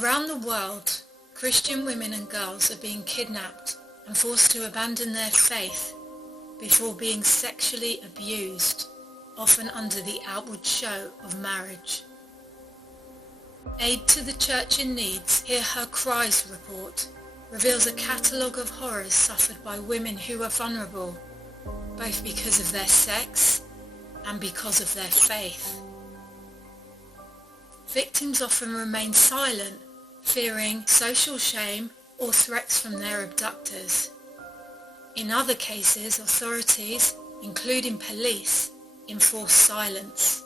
Around the world, Christian women and girls are being kidnapped and forced to abandon their faith before being sexually abused, often under the outward show of marriage. Aid to the Church in Need's Hear Her Cries report reveals a catalogue of horrors suffered by women who are vulnerable, both because of their sex and because of their faith. Victims often remain silent, fearing social shame or threats from their abductors. In other cases, authorities, including police, enforce silence.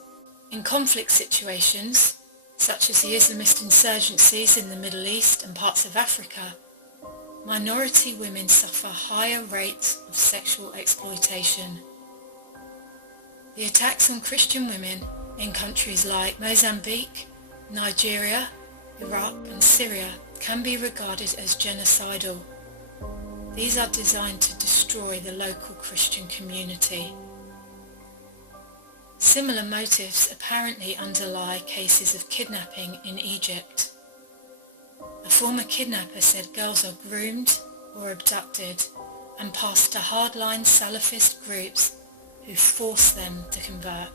In conflict situations, such as the Islamist insurgencies in the Middle East and parts of Africa, minority women suffer higher rates of sexual exploitation. The attacks on Christian women in countries like Mozambique, Nigeria, Iraq and Syria can be regarded as genocidal. These are designed to destroy the local Christian community. Similar motives apparently underlie cases of kidnapping in Egypt. A former kidnapper said girls are groomed or abducted and passed to hardline Salafist groups who force them to convert.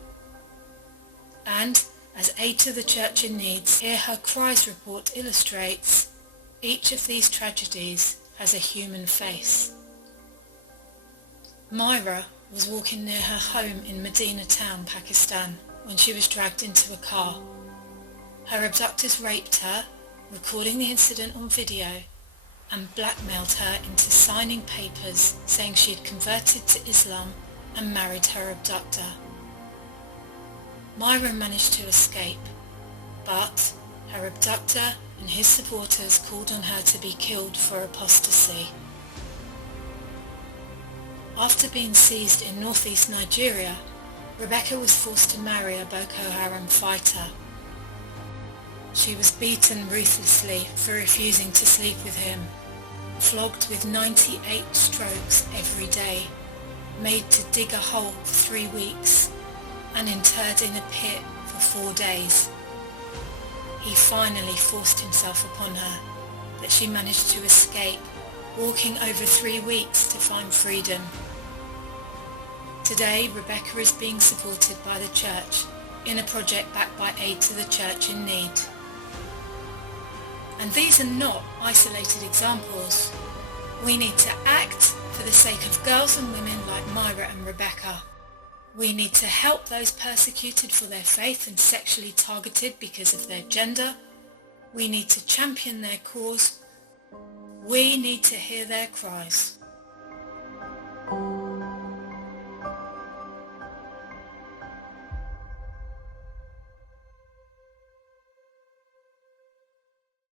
And, as Aid to the Church in Need's Hear Her Cries report illustrates, each of these tragedies has a human face. Myra was walking near her home in Medina town, Pakistan, when she was dragged into a car. Her abductors raped her, recording the incident on video, and blackmailed her into signing papers saying she had converted to Islam and married her abductor. Myra managed to escape, but her abductor and his supporters called on her to be killed for apostasy. After being seized in northeast Nigeria, Rebecca was forced to marry a Boko Haram fighter. She was beaten ruthlessly for refusing to sleep with him, flogged with 98 strokes every day, made to dig a hole for 3 weeks, and interred in a pit for 4 days. He finally forced himself upon her, but she managed to escape, walking over 3 weeks to find freedom. Today, Rebecca is being supported by the church in a project backed by Aid to the Church in Need. And these are not isolated examples. We need to act for the sake of girls and women like Myra and Rebecca. We need to help those persecuted for their faith and sexually targeted because of their gender. We need to champion their cause. We need to hear their cries.